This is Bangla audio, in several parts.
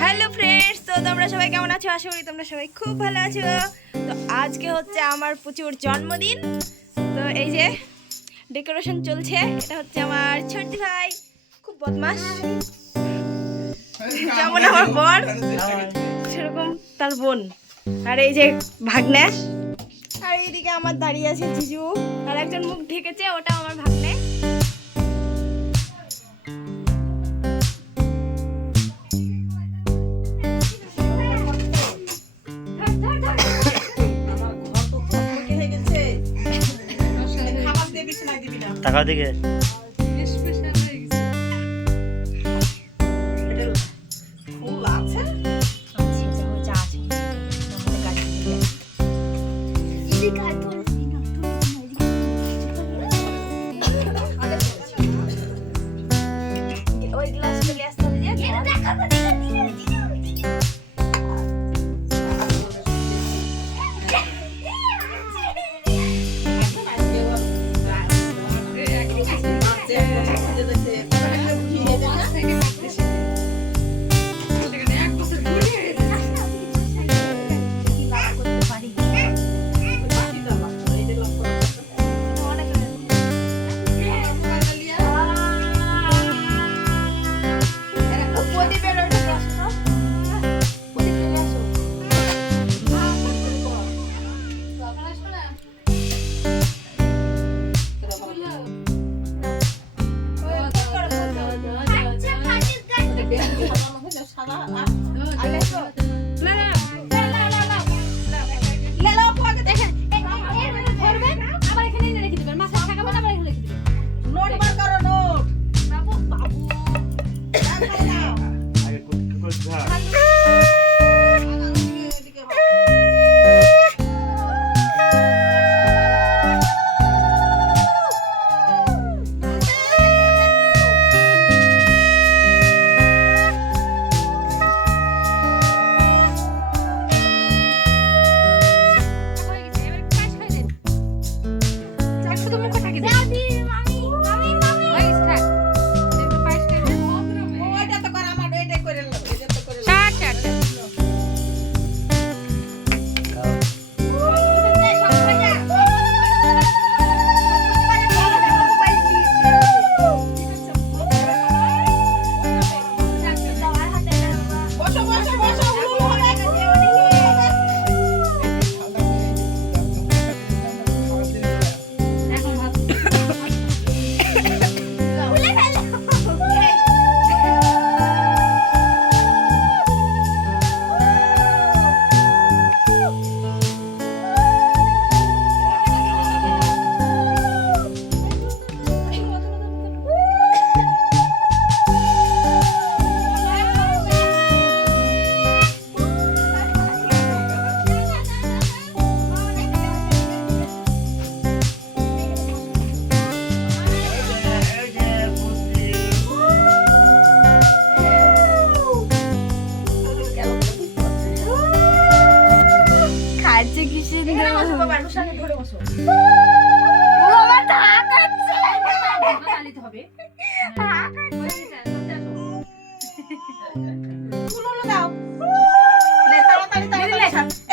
হ্যালো ফ্রেন্ডস তো তোমরা সবাই কেমন আছো? আশা করি তোমরা সবাই খুব ভালো আছো। তো আজকে হচ্ছে আমার প্রচুর জন্মদিন। তো এই যে ডেকোরেশন চলছে এটা হচ্ছে আমার ছোট ভাই। খুব বদমাস যেমন আমার বর সেরকম তার বোন। আর এই যে ভাগ্নে আর এইদিকে আমার দাঁড়িয়ে আছে জিজু। আর একজন মুখ ঢেকেছে ওটা আমার ভাগ্নে। টাকা দিকে Obrigado.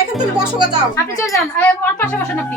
এখন তুমি বসো গো যাও। আপনি চলে যান। আমার পাশে বসেন আপনি।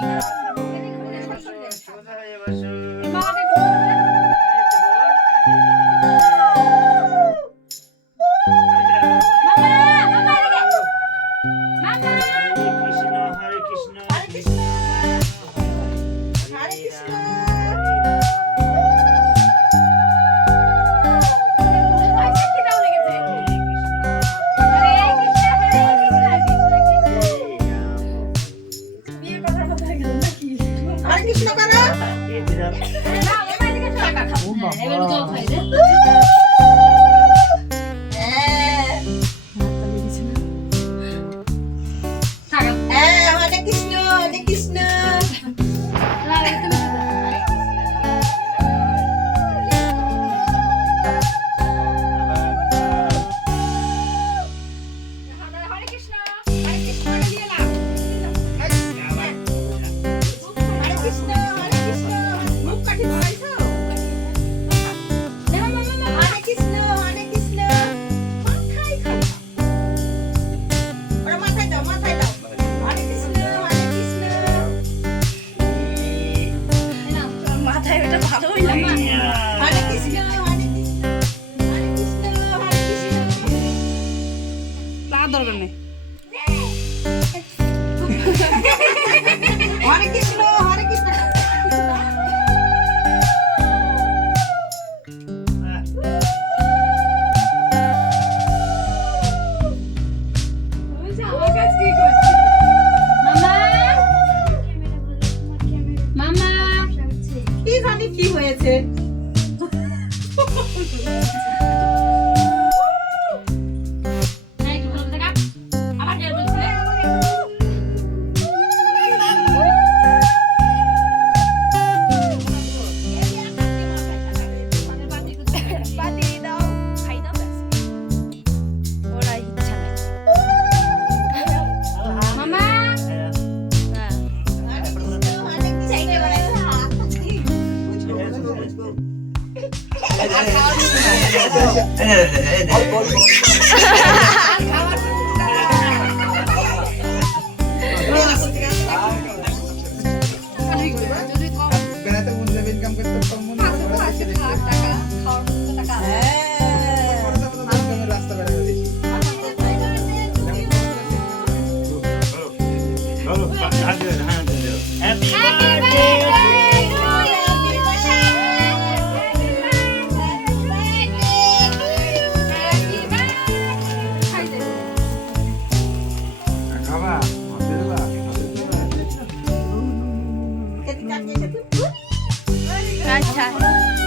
হয়েছে। বেড়াতে মন যাবে ইনকাম করতে মন টাকা খাওয়ার টাকা হ্যাঁ 看，起来。